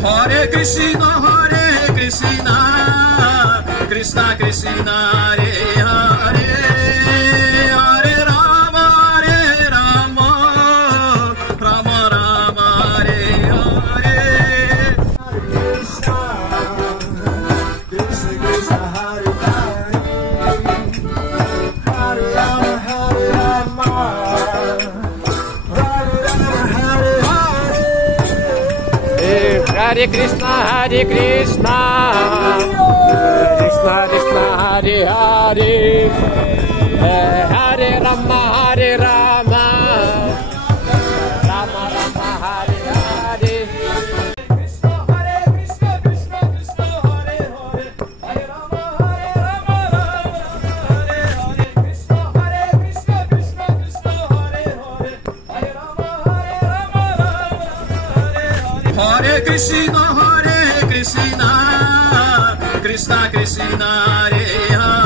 Hare Krishna, Krishna Krishna, Hare Hare, Hare Rama, Rama Rama, Hare Hare. Krishna, Krishna Krishna, Hare Hare, Hare Rama, Hare Rama, Rama Rama, Hare Hare. Hare Krishna, Krishna Krishna, Hare Hare, Hare Rama, Hare Rama, Rama Rama, Hare Hare. Krishna, Hare Krishna, Krishna Krishna, Hare Hare, Hare Rama, Hare Rama, Rama Rama, Hare Hare. Krishna, Hare Krishna, Krishna Krishna, Hare Hare, Hare Rama, Hare Rama, Rama Rama, Hare Hare. Hare Krishna, Krishna Krishna, Hare Hare.